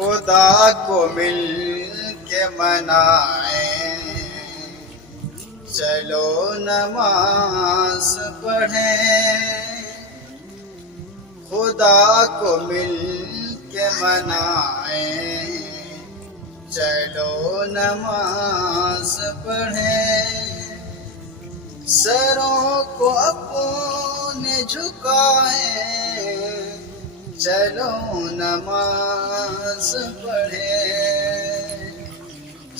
خدا کو مل کے منائیں، چلو نماز پڑھیں، خدا کو مل کے منائیں، چلو نماز پڑھیں، سروں کو اپنے جھکائیں، چلو نماز پڑھیں،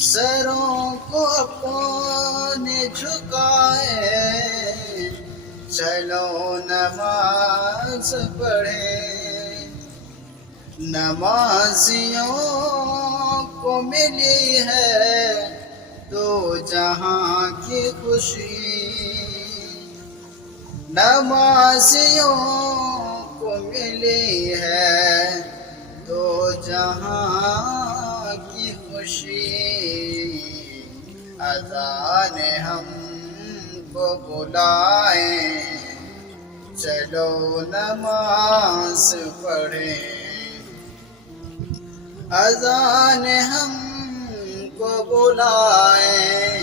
سروں کو اپنے جھکائیں، چلو نماز پڑھیں، نمازیوں کو ملی ہے دو جہاں کی خوشی، نمازیوں کو ملی ہے دو جہاں کی خوشی، اذان ہم کو بلائیں، چلو نماز پڑھیں، اذان ہم کو بلائیں،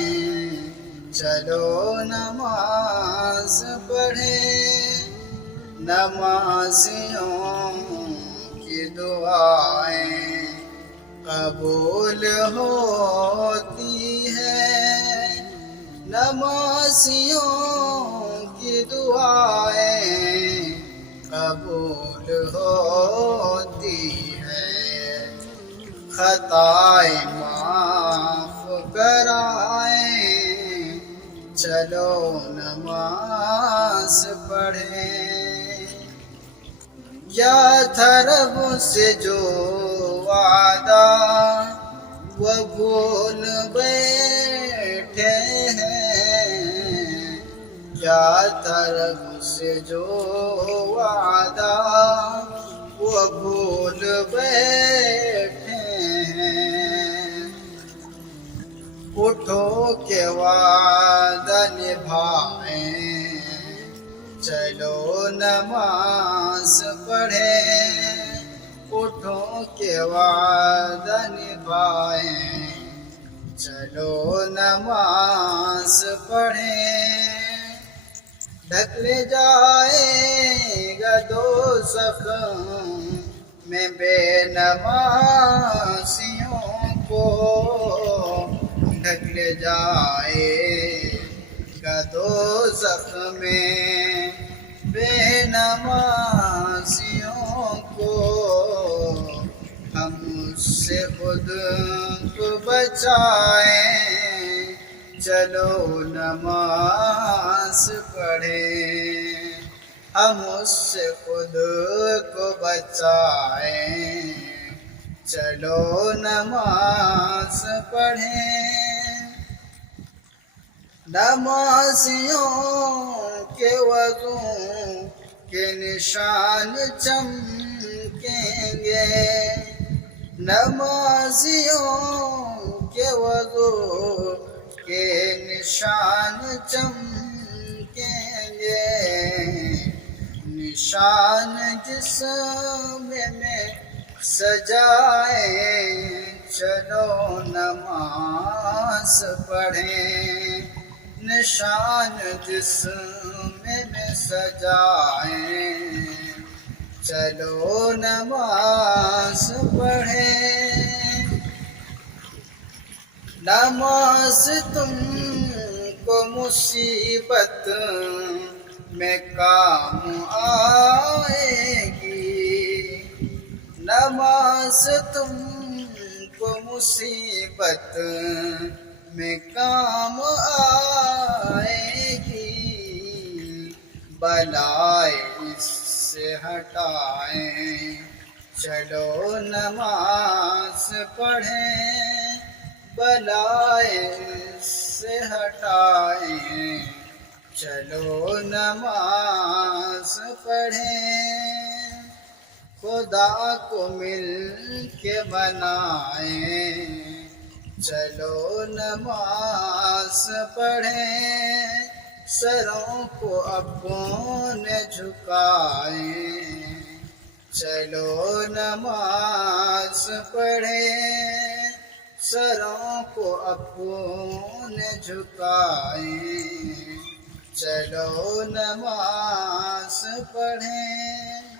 چلو نماز پڑھیں، نمازیوں کی دعائیں قبول ہوتی ہے، نمازیوں کی دعائیں قبول ہوتی ہے، خطائیں معاف کرائیں، چلو نماز پڑھیں، کیا تھا رب سے جو وعدہ وہ بھول بیٹھے ہیں، کیا تھا رب سے جو وعدہ وہ بھول بیٹھے ہیں، اٹھو کہ وعدہ نبھائیں، چلو نماز پڑھیں، اٹھو کہ وعدہ نبھائیں، چلو نماز پڑھیں، ڈھک لے جائے گا دوزخ میں بے نمازیوں کو، ڈھک لے جائے گا دوزخ میں بے نمازیوں کو، ہم اس سے خود کو بچائیں، چلو نماز پڑھیں، ہم اس سے خود کو بچائیں، چلو نماز پڑھیں، نمازیوں کے وضو کے نشان چمکیں گے، نمازیوں کے وضو کے نشان چمکیں گے، نشان جسم میں سجائیں، چلو نماز پڑھیں، نشان جسم میں سجائیں، چلو نماز پڑھیں، نماز تم کو مصیبت میں کام آئے گی، نماز تم کو مصیبت میں کام آئے گی، بلائے اس سے ہٹائیں، چلو نماز پڑھیں، بلائے اس سے ہٹائیں، چلو نماز پڑھیں، خدا کو مل کے منائیں، چلو نماز پڑھیں، سروں کو اپنے جھکائیں، چلو نماز پڑھیں، سروں کو اپنے جھکائیں، چلو نماز پڑھیں۔